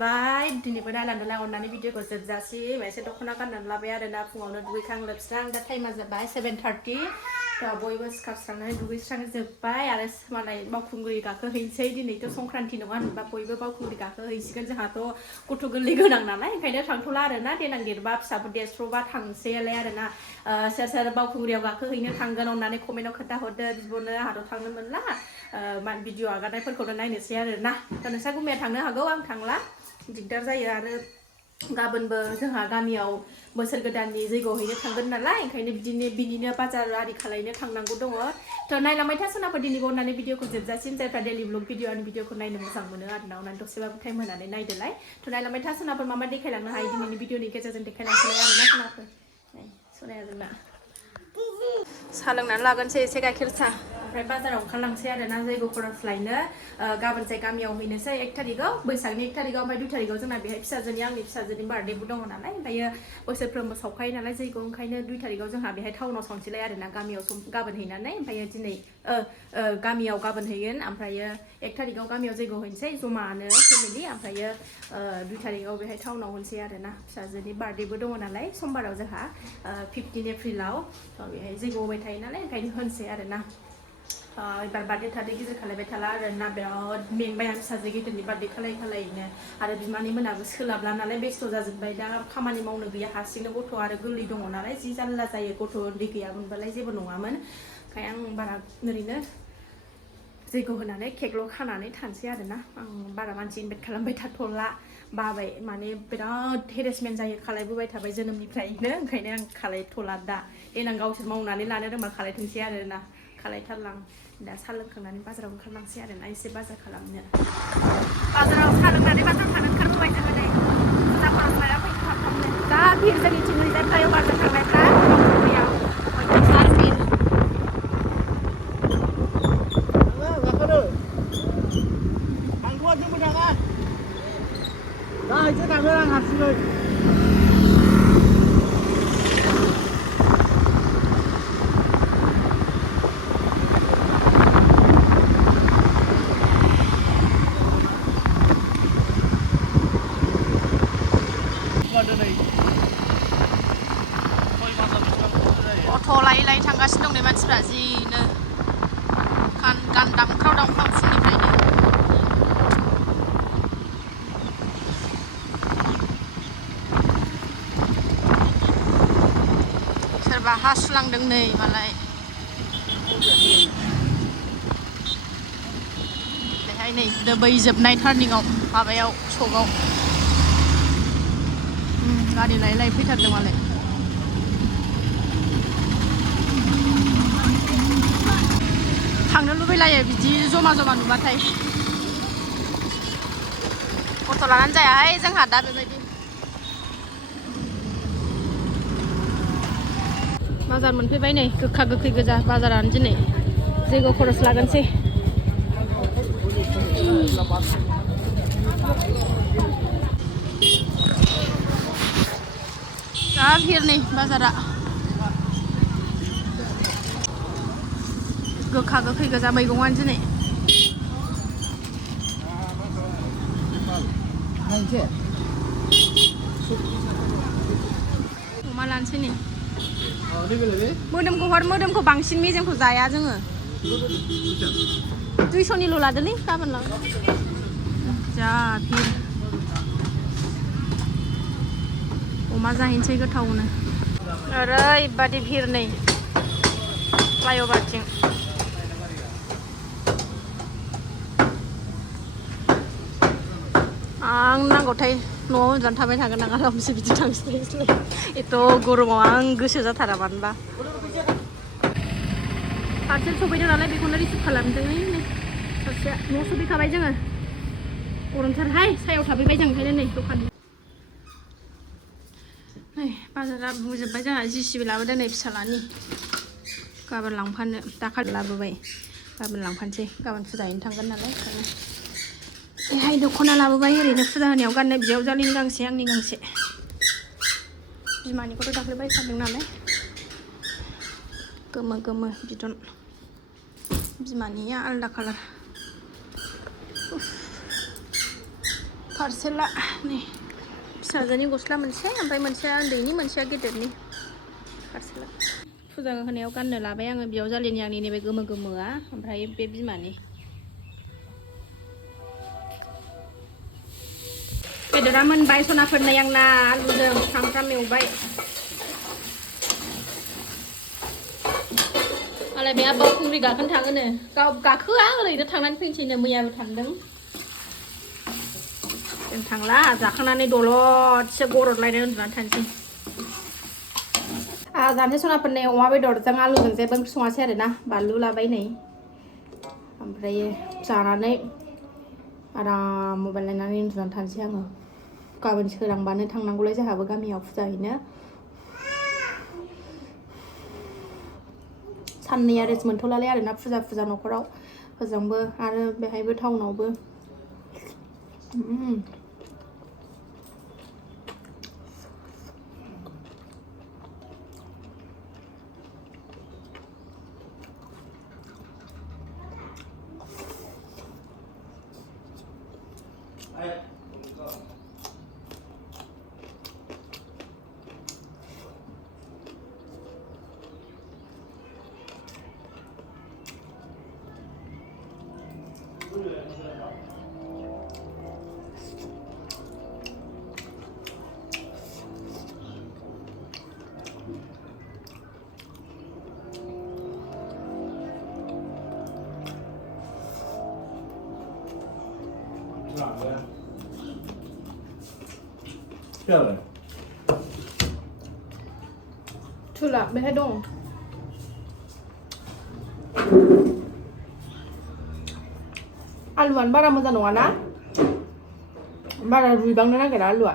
सफैबाय दिनैबो नायलांदोंला अननानै भिडिअखौ जोबजासिम एसे दख'ना गाननानै लाबाय आरोना फुङावनो दुगैखां लोबस्रां दा टाइमा जाबाय 7:30 बयबो सिखारस्रांनानै दुगैस्रां जोब्बाय आरो मालाय बावखुंग्रि गाखोहैनोसै दिनैथ' संक्रान्ति नङा होनबा बयबो बावखुंग्रि गाखोहैसिगोन जोंहाथ' गथ' गोरलै गोनां नालाय ओंखायनो थांथ'ला आरोना देनां देरबा फिसाफोर देरस्र'बा थांसैलाय आरोना सोर सोर बावखुंग्रियाव गाखोहैनो थांगोन अननानै कमेन्टआव खोन्थाहरदो बिब'नो आंहाथ' थांनो मोनला भिडिअ आगारनायफोरखौनो नायनोसै आरोना नोंसा गुमैया थांनो हागौ आं थांला दिगदार जायो आरो गाबोनबो जोंहा गामियाव बोसोर गोदाननि जैग' हैनो थांगोन नालाय ओंखायनो बिनिनो बाजार आरि खालायनो थांनांगौ दङ थ' नायलांबाय था सोनाफोर दिनैबो अननानै भिडिअखौ जोबजासिम जायफ्रा डेलि ब्लग भिडिअ आंनि भिडिअखौ नायनो मोजां मोनो आरोना अननानै दसेबाबो टाइम होनानै नायदोलाय थ' नायलांबाय था सोनाफोर मा देखायलांनो हायो दिनैनि भिडिअनि गेजेरजों देखायलांसै आरोना सोनाफोर सनाया जोंना साहा लोंनानै लागोनसै एसे गाइखेर साहा ओमफ्राय बाजाराव ओंखारलांसै आरोना जैग' खरस लायनो गाबोन जाय गामियाव हैनोसै 1 थारिखआव बैसागनि 1 थारिखआव ओमफ्राय 2 थारिखआव जोंना बेहाय फिसाजोनि आंनि फिसाजोनि बार्थडेबो दङ नालाय ओमफ्रायो बोसोरफ्रोमबो सावखायो नालाय जैग' ओंखायनो 2 थारिखआव जोंहा बेहाय टाउनाव सावनोसैलाय आरोना गामियाव गाबोन हैनानै ओमफ्रायो दिनै गामियाव गाबोन हैगोन ओमफ्रायो 1 थारिखआव गामियाव जैग' हैनोसै जमानो फेमिलि ओमफ्रायो 2 थारिखआव बेहाय टाउनाव होनोसै आरोना फिसाजोनि बार्थडेबो दङ नालाय समबाराव जोंहा 15 एप्रिलाव बेहाय जैग' होबाय थायो नालाय ओंखायनो होनोसै आरोना एबार बार्थडे थार्डे गिदिर खालायबाय थाला आरोना बिराद मेंबाय आं फिसाजो गिदिरनि बार्थडे खालायनो आरो बिमानै मोनाबो सोलाबला नालाय बेस्थ' जाजोब्बाय दा खामानि मावनो गैया हारसिंनो गथ' आरो गोरलै दङ नालाय जि जारला जायो गथ' उन्दै गैयामोनबालाय जेबो नङामोन ओंखाय आं बारा ओरैनो जैग' होनानै केकल' खानानै थानोसै आरोना आं बारा मानसि इनभाइट खालामबाय थाथ'ला बाबाय माने बिराद हेरेसमेन्ट जायो खालायबोबाय थाबाय जोनोमनिफ्रायनो ओंखायनो आं खालायथ'ला दा देनां गावसोर मावनानै लानो रोंबा खालायथोंसै आरोना खालायथारलां दा साहा लोंखांनानै बाजाराव ओंखारलांसै आरोना एसे बाजार खालामनो बाजाराव साहा लोंनानै बाजाराव थांनो ओंखारबोबाय जोङो नै फुजा खरस लाना फैनो थाबनो दा भिर जोंनिथिं ओरैजाय फ्लाइअभारजों थांनायफ्रा बावखुंग्रियाव अयथासार भिर Đây, chứ thằng đang hạt rồi. Auto' लायै लायै थांगासिनो दं नै मानसिफ्रा जिनो गान दामख्राव दामख्राव फुंनिफ्रायनो सोरबा हा सुलांदों नै मालाय बेहाय नै दोबै जोबनाय टार्निंआव माबायाव सकआव गारि लायै लायै फैथारदों मालाय थांनो लुबैलायो बिदि जमा जमा नुबाथाय गथ' लानानै जायाहाय जोंहा दा बेबायदि बाजार मोनफैबाय नै गोखा गोखै गोजा बाजारानो दिनै जैग' खरस लागोनसै जा भिर नै बाजारा गोखा गोखै गोजा मैगङानो दिनै अमा लानोसै नै मोदोमखौ हर मोदोमखौ बांसिन मेजेमखौ जाया जोङो 200निल' लादोलै गाबोन लागोन जा भिर अमा जाहैनोसै गोथावनो ओरैबादि भिर नै फ्लाइअभारथिं आं नांगौथाय न'आव उन्दुनानै थाबाय थागोन आं आरामसे बिदि थांस्लायस्लाय एथ' गरमाव आं गोसो जाथारा मानोबा पार्सेल सफैदों नालाय बेखौनो रिसिभ खालामदों नै सासेया न' सफैखाबाय जोङो गरमथारहाय सायाव थाफैबाय जों ओंखायनो नै दखान नै बाजारा बुंजोब्बाय जोंहा जिसिबि लाबोदों नै फिसालानि गाबोन लांफानो दाखालि लाबोबाय गाबोन लांफानोसै गाबोन फुजा हैनो थांगोन नालाय ओंखायनो बेहाय दख'ना लाबोबाय ओरैनो फुजा होनायाव गाननाय बिजावजालिनि गांसे आंनि गांसे बिमानिखौथ' दाख्लै बायखादों नालाय गोमो गोमो बिदन बिमानिया आलदा कालार पार्सेला nih फिसाजोनि गस्ला मोनसे ओमफ्राय मोनसेया उन्दैनि मोनसेया गेदेरनि पार्सेला फुजा होनायाव गाननो लाबाय आङो बेयाव जालिनि आंनि नैबे गोमो गोमोआ ओमफ्राय बे बिमानि बेदरा मोनबाय सनाफोरनाय आंना आलुजों फ्राम एवबाय आलाय बे आबा खुंग्रि गाखोनो थाङोनो गाव गाखोआ ओरैनो थांनानै फैनोसैनो मैयाबो थांदों जों थांला जाखांनानै दलदसो गरदलायनाय उन्दुनानै थानोसै जानो सनाफोरनाय अमा बेदरजों आलुजों जेबो ओंख्रि सङासै आरोना बानलु लाबाय नै ओमफ्राय जानानै आराम मबाइल नायनानै उन्दुनानै थानोसै आङो गाबोन सोरांबानो थांनांगौलाय जोंहाबो गामियाव फुजा हैनो साननैया रेस्ट मोनथ'लालाय आरोना फुजा न'खराव होजोंबो आरो बेहायबो टाउनावबो Siapa? Tulak behay dong aluan bara moजां नङा ना बारा रुइबांनो नागिरा आलुआ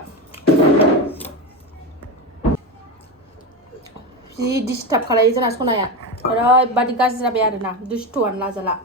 जि डिस्टार्ब खालायो जोंना सनाया ओरैबादि गाज्रि जाबाय आरोना दुस्थ'आनो लाजाला